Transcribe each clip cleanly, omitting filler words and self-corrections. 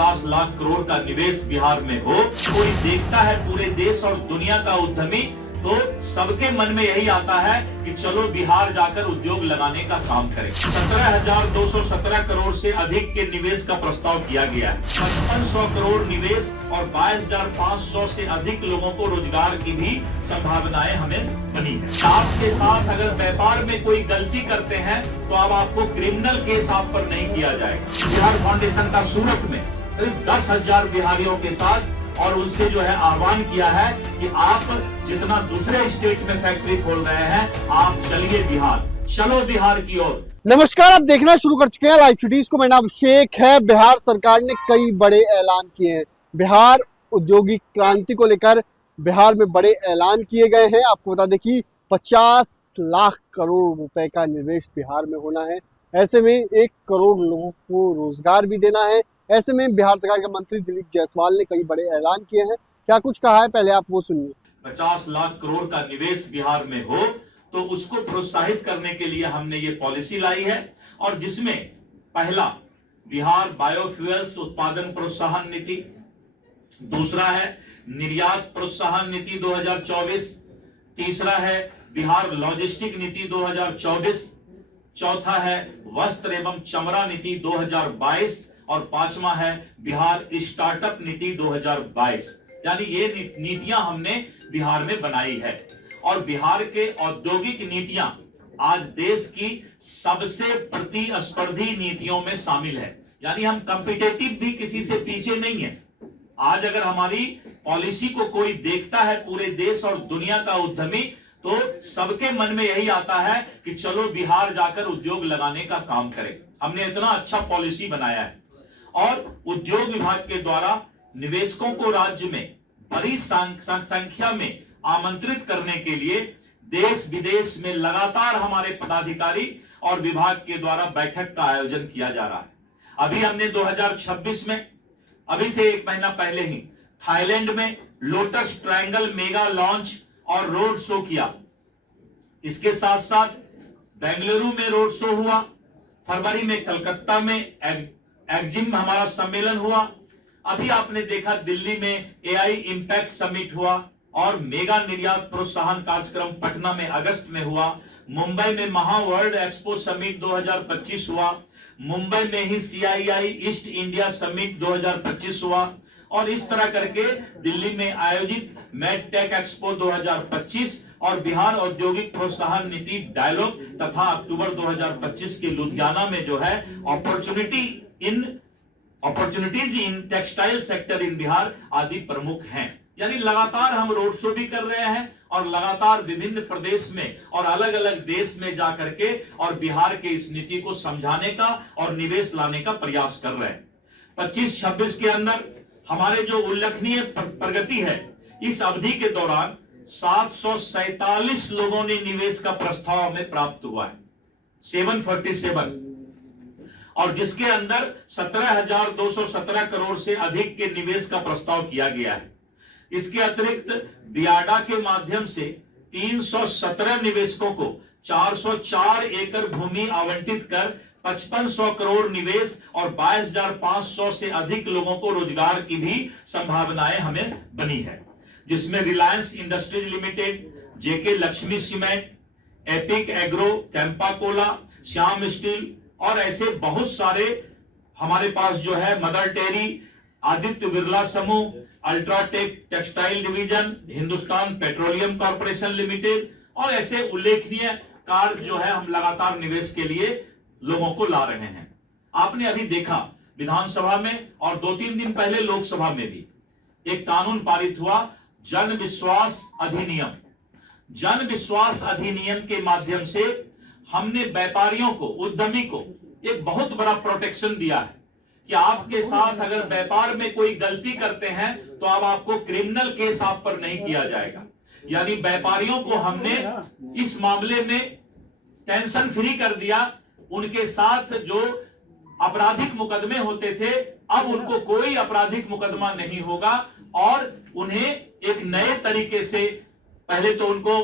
50 लाख करोड़ का निवेश बिहार में हो, कोई देखता है पूरे देश और दुनिया का उद्यमी, तो सबके मन में यही आता है कि चलो बिहार जाकर उद्योग लगाने का काम करें। 17,217 करोड़ से अधिक के निवेश का प्रस्ताव किया गया है। 5500 करोड़ निवेश और 22,500 से अधिक लोगों को रोजगार की भी संभावनाएं हमें बनी है। आपके साथ अगर व्यापार में कोई गलती करते हैं तो अब आपको क्रिमिनल केस आप पर नहीं किया जाएगा। बिहार फाउंडेशन का सूरत में करीब 10,000 बिहारियों के साथ और उनसे जो है आह्वान किया है कि आप जितना दूसरे स्टेट में फैक्ट्री खोल रहे हैं, आप चलिए बिहार, चलो बिहार की ओर। नमस्कार, आप देखना शुरू कर चुके हैं लाइव सिटीज को। मेरा नाम शेख है। बिहार सरकार ने कई बड़े ऐलान किए हैं। बिहार औद्योगिक क्रांति को लेकर बिहार में बड़े ऐलान किए गए हैं। आपको बता दें कि 50 लाख करोड़ रुपए का निवेश बिहार में होना है। ऐसे में 1 करोड़ लोगों को रोजगार भी देना है। ऐसे में बिहार सरकार के मंत्री दिलीप जायसवाल ने कई बड़े ऐलान किए हैं। क्या कुछ कहा है, पहले आप वो सुनिए। 50 लाख करोड़ का निवेश बिहार में हो तो उसको प्रोत्साहित करने के लिए हमने ये पॉलिसी लाई है, और जिसमें पहला बिहार बायोफ्यूल्स उत्पादन प्रोत्साहन नीति, दूसरा है निर्यात प्रोत्साहन नीति 2024, तीसरा है बिहार लॉजिस्टिक नीति 2024, चौथा है वस्त्र एवं चमड़ा नीति 2022 और पांचवा है बिहार स्टार्टअप नीति 2022। यानी ये नीतियां हमने बिहार में बनाई है, और बिहार के औद्योगिक नीतियां आज देश की सबसे प्रतिस्पर्धी नीतियों में शामिल है। यानी हम कॉम्पिटिटिव भी किसी से पीछे नहीं है। आज अगर हमारी पॉलिसी को कोई देखता है पूरे देश और दुनिया का उद्यमी, तो सबके मन में यही आता है कि चलो बिहार जाकर उद्योग लगाने का काम करें। हमने इतना अच्छा पॉलिसी बनाया है, और उद्योग विभाग के द्वारा निवेशकों को राज्य में बड़ी संख्या में आमंत्रित करने के लिए देश विदेश में लगातार हमारे पदाधिकारी और विभाग के द्वारा बैठक का आयोजन किया जा रहा है। अभी हमने 2026 में, अभी से 1 महीना पहले ही थाईलैंड में लोटस ट्रायंगल मेगा लॉन्च और रोड शो किया। इसके साथ साथ बेंगलुरु में रोड शो हुआ, फरवरी में कलकत्ता में एक्जिम हमारा सम्मेलन हुआ, अभी आपने देखा दिल्ली में एआई इंपैक्ट समिट हुआ, और मेगा निर्यात प्रोत्साहन कार्यक्रम पटना में अगस्त में हुआ, मुंबई में महा वर्ल्ड एक्सपो समिट 2025 हुआ, मुंबई में ही सीआईआई ईस्ट इंडिया समिट 2025 हुआ, और इस तरह करके दिल्ली में आयोजित मेड टेक एक्सपो 2025 और बिहार औद्योगिक प्रोत्साहन नीति डायलॉग तथा अक्टूबर 2025 के लुधियाना में जो है opportunities in textile sector in Bihar आदि प्रमुख हैं। यानी लगातार हम रोड शो भी कर रहे हैं, और लगातार विभिन्न प्रदेश में और अलग अलग देश में जाकर के और बिहार के इस नीति को समझाने का और निवेश लाने का प्रयास कर रहे हैं। 25-26 के अंदर हमारे जो उल्लेखनीय प्रगति है, इस अवधि के दौरान 747 लोगों ने निवेश का प्रस्ताव हमें प्राप्त हुआ है, 747, और जिसके अंदर 17,217 करोड़ से अधिक के निवेश का प्रस्ताव किया गया है। इसके अतिरिक्त बियाडा के माध्यम से 317 निवेशकों को 404 एकड़ भूमि आवंटित कर 5500 करोड़ निवेश और 22,500 से अधिक लोगों को रोजगार की भी संभावनाएं हमें बनी है, जिसमें Reliance industries limited, JK Lakshmi cement, Epic agro, Campa cola, Shyam steel और ऐसे बहुत सारे हमारे पास जो है मदर डेयरी, आदित्य बिरला समूह, UltraTech textile division, Hindustan petroleum corporation limited, और ऐसे उल्लेखनीय कार्य जो है हम लगातार निवेश के लिए लोगों को ला रहे हैं। आपने अभी देखा विधानसभा में और 2-3 दिन पहले लोकसभा में भी एक कानून पारित हुआ, जन विश्वास अधिनियम। जन विश्वास अधिनियम के माध्यम से हमने व्यापारियों को, उद्यमी को एक बहुत बड़ा प्रोटेक्शन दिया है कि आपके साथ अगर व्यापार में कोई गलती करते हैं तो अब आपको क्रिमिनल केस आप पर नहीं किया जाएगा। यानी व्यापारियों को हमने इस मामले में टेंशन फ्री कर दिया। उनके साथ जो आपराधिक मुकदमे होते थे, अब उनको कोई आपराधिक मुकदमा नहीं होगा, और उन्हें एक नए तरीके से पहले तो उनको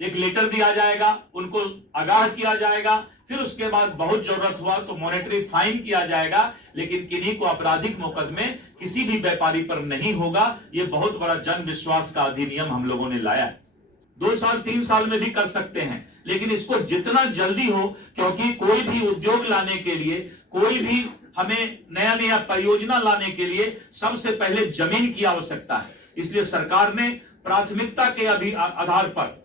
एक लेटर दिया जाएगा, उनको आगाह किया जाएगा, फिर उसके बाद बहुत जरूरत हुआ तो मॉनेटरी फाइन किया जाएगा, लेकिन किन्हीं को आपराधिक मुकदमे किसी भी व्यापारी पर नहीं होगा। यह बहुत बड़ा जन विश्वास का अधिनियम हम लोगों ने लाया है। 2 साल 3 साल में भी कर सकते हैं, लेकिन इसको जितना जल्दी हो, क्योंकि कोई भी उद्योग लाने के लिए, कोई भी हमें नया नया परियोजना लाने के लिए सबसे पहले जमीन की आवश्यकता है। इसलिए सरकार ने प्राथमिकता के आधार पर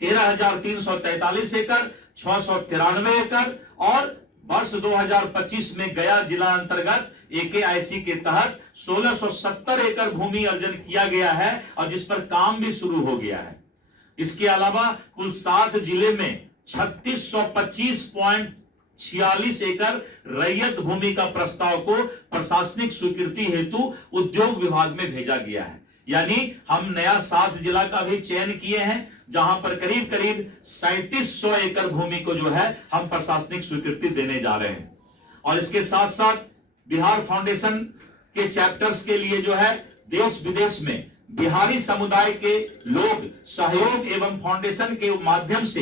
13,343 एकड़, 693 एकड़ और वर्ष 2025 में गया जिला अंतर्गत AKIC के तहत 1670 एकड़ भूमि अर्जन किया गया है और जिस पर काम भी शुरू हो गया है। इसके अलावा कुल 7 जिले में 3625.46 एकड़ रैयत भूमि का प्रस्ताव को प्रशासनिक स्वीकृति हेतु उद्योग विभाग में भेजा गया है। यानी हम नया 7 जिला का भी चयन किए हैं, जहां पर करीब करीब 3700 एकड़ भूमि को जो है हम प्रशासनिक स्वीकृति देने जा रहे हैं। और इसके साथ साथ बिहार फाउंडेशन के चैप्टर्स के लिए जो है देश विदेश में बिहारी समुदाय के लोग सहयोग एवं फाउंडेशन के माध्यम से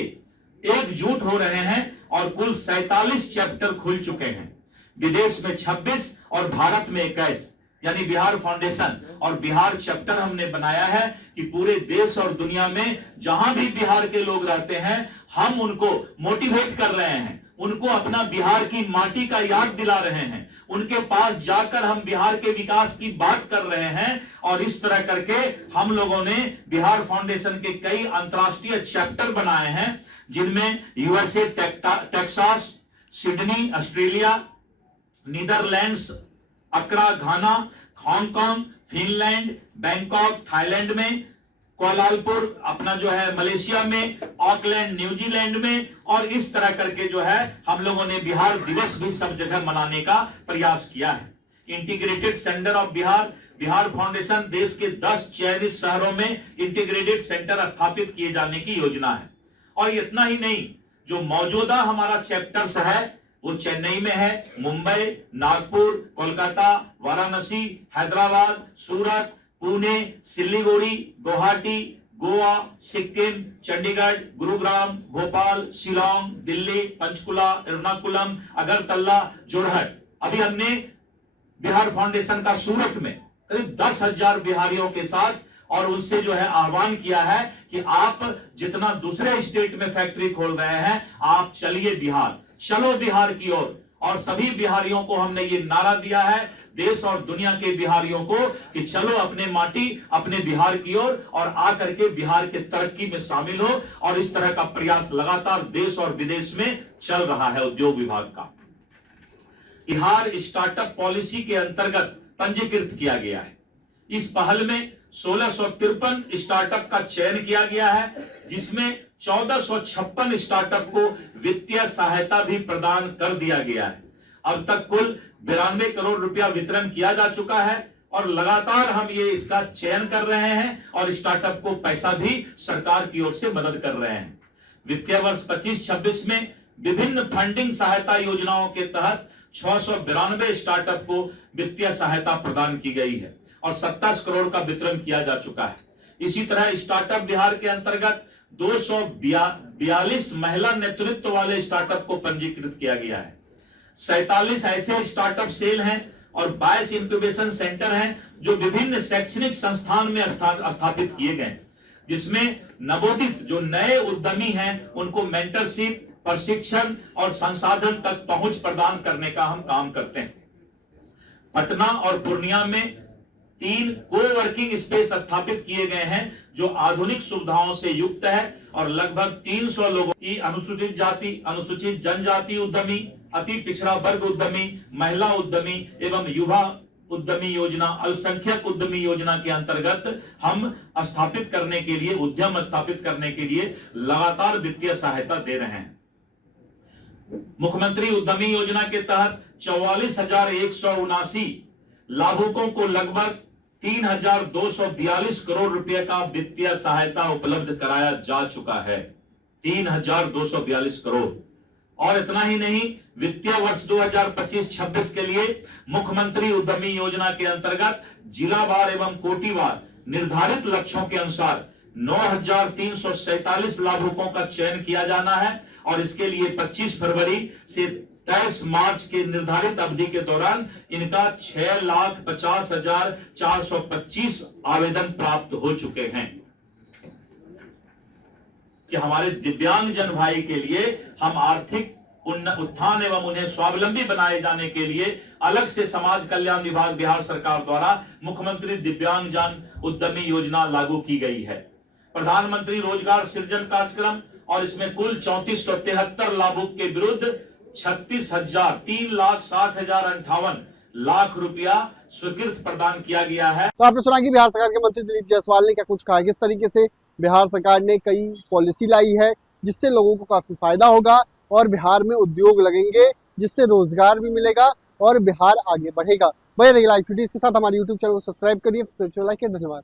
एकजुट हो रहे हैं और कुल 47 चैप्टर खुल चुके हैं। विदेश में 26 और भारत में 21, यानी बिहार फाउंडेशन और बिहार चैप्टर हमने बनाया है कि पूरे देश और दुनिया में जहां भी बिहार के लोग रहते हैं हम उनको मोटिवेट कर रहे हैं, उनको अपना बिहार की माटी का याद दिला रहे हैं, उनके पास जाकर हम बिहार के विकास की बात कर रहे हैं। और इस तरह करके हम लोगों ने बिहार फाउंडेशन के कई अंतर्राष्ट्रीय चैप्टर बनाए हैं, जिनमें USA, Texas, Sydney Australia, Netherlands, Accra Ghana, Hong Kong, Finland, Bangkok Thailand में, कुआलालंपुर अपना जो है मलेशिया में, ऑकलैंड न्यूजीलैंड में, और इस तरह करके जो है हम लोगों ने बिहार दिवस भी सब जगह मनाने का प्रयास किया है। Integrated centre of Bihar, Bihar foundation देश के 10 चयनित शहरों में इंटीग्रेटेड सेंटर स्थापित किए जाने की योजना है। और इतना ही नहीं, जो मौजूदा हमारा चैप्टर्स है वो चेन्नई में है, मुंबई, नागपुर, कोलकाता, वाराणसी, हैदराबाद, सूरत, पुणे, सिलीगुड़ी, गुवाहाटी, गोवा, सिक्किम, चंडीगढ़, गुरुग्राम, भोपाल, शिलोंग, दिल्ली, पंचकुला, एर्नाकुलम, अगरतला, जोरहट। अभी हमने बिहार फाउंडेशन का सूरत में करीब 10,000 बिहारियों के साथ और उनसे जो है आह्वान किया है कि आप जितना दूसरे स्टेट में फैक्ट्री खोल रहे हैं, आप चलिए बिहार, चलो बिहार की ओर। और सभी बिहारियों को हमने ये नारा दिया है, देश और दुनिया के बिहारियों को, कि चलो अपने माटी, अपने बिहार की ओर और आकर के बिहार के तरक्की में शामिल हो। और इस तरह का प्रयास लगातार देश और विदेश में चल रहा है उद्योग विभाग का। बिहार स्टार्टअप पॉलिसी के अंतर्गत पंजीकृत किया गया है। इस पहल में 1653 स्टार्टअप का चयन किया गया है, जिसमें 1456 स्टार्टअप को वित्तीय सहायता भी प्रदान कर दिया गया है। अब तक कुल 92 करोड़ रुपया वितरण किया जा चुका है और लगातार हम ये इसका चयन कर रहे हैं और स्टार्टअप को पैसा भी सरकार की ओर से मदद कर रहे हैं। वित्तीय वर्ष 25-26 में विभिन्न फंडिंग सहायता योजनाओं के तहत 692 स्टार्टअप को वित्तीय सहायता प्रदान की गई है और 27 करोड़ का वितरण किया जा चुका है। इसी तरह स्टार्टअप बिहार के अंतर्गत 242 महिला नेतृत्व वाले स्टार्टअप को पंजीकृत किया गया है। 47 ऐसे स्टार्टअप सेल हैं और 22 इंक्यूबेशन सेंटर हैं जो विभिन्न शैक्षणिक संस्थान में स्थापित किए गए, जिसमें नवोदित जो नए उद्यमी हैं उनको मेंटरशिप, प्रशिक्षण और संसाधन तक पहुंच प्रदान करने का हम काम करते हैं। पटना और पूर्णिया में 3 कोवर्किंग स्पेस स्थापित किए गए हैं जो आधुनिक सुविधाओं से युक्त है और लगभग 300 लोगों की अनुसूचित जाति, अनुसूचित जनजाति उद्यमी, अति पिछड़ा वर्ग उद्यमी, महिला उद्यमी एवं युवा उद्यमी योजना, अल्पसंख्यक उद्यमी योजना के अंतर्गत हम स्थापित करने के लिए, उद्यम स्थापित करने के लिए लगातार वित्तीय सहायता दे रहे हैं। मुख्यमंत्री उद्यमी योजना के तहत 44,179 लाभुकों को लगभग 3,242 करोड़ रुपए का वित्तीय सहायता उपलब्ध कराया जा चुका है। 3,242 करोड़। और इतना ही नहीं, वित्तीय वर्ष 2025-26 के लिए मुख्यमंत्री उद्यमी योजना के अंतर्गत जिलावार एवं कोटिवार निर्धारित लक्ष्यों के अनुसार 9,347 लाभुकों का चयन किया जाना है और इसके लिए 25 फरवरी से 23 मार्च के निर्धारित अवधि के दौरान इनका 6,50,425 आवेदन प्राप्त हो चुके हैं कि हमारे दिव्यांगजन भाई के लिए हम आर्थिक उत्थान एवं उन्हें स्वावलंबी बनाए जाने के लिए अलग से समाज कल्याण विभाग बिहार सरकार द्वारा मुख्यमंत्री दिव्यांगजन उद्यमी योजना लागू की गई है। प्रधानमंत्री रोजगार सृजन कार्यक्रम और इसमें कुल 3473 लाभुक के विरुद्ध 3,60,58 लाख रुपया स्वीकृत प्रदान किया गया है। तो आपने सुना कि बिहार सरकार के मंत्री दिलीप जायसवाल ने क्या कुछ कहा। किस तरीके से बिहार सरकार ने कई पॉलिसी लाई है जिससे लोगों को काफी फायदा होगा और बिहार में उद्योग लगेंगे जिससे रोजगार भी मिलेगा और बिहार आगे बढ़ेगा। बने रहिए लाइव सिटीज के साथ। हमारे यूट्यूब चैनल को सब्सक्राइब करिए, लाइक करिए। धन्यवाद।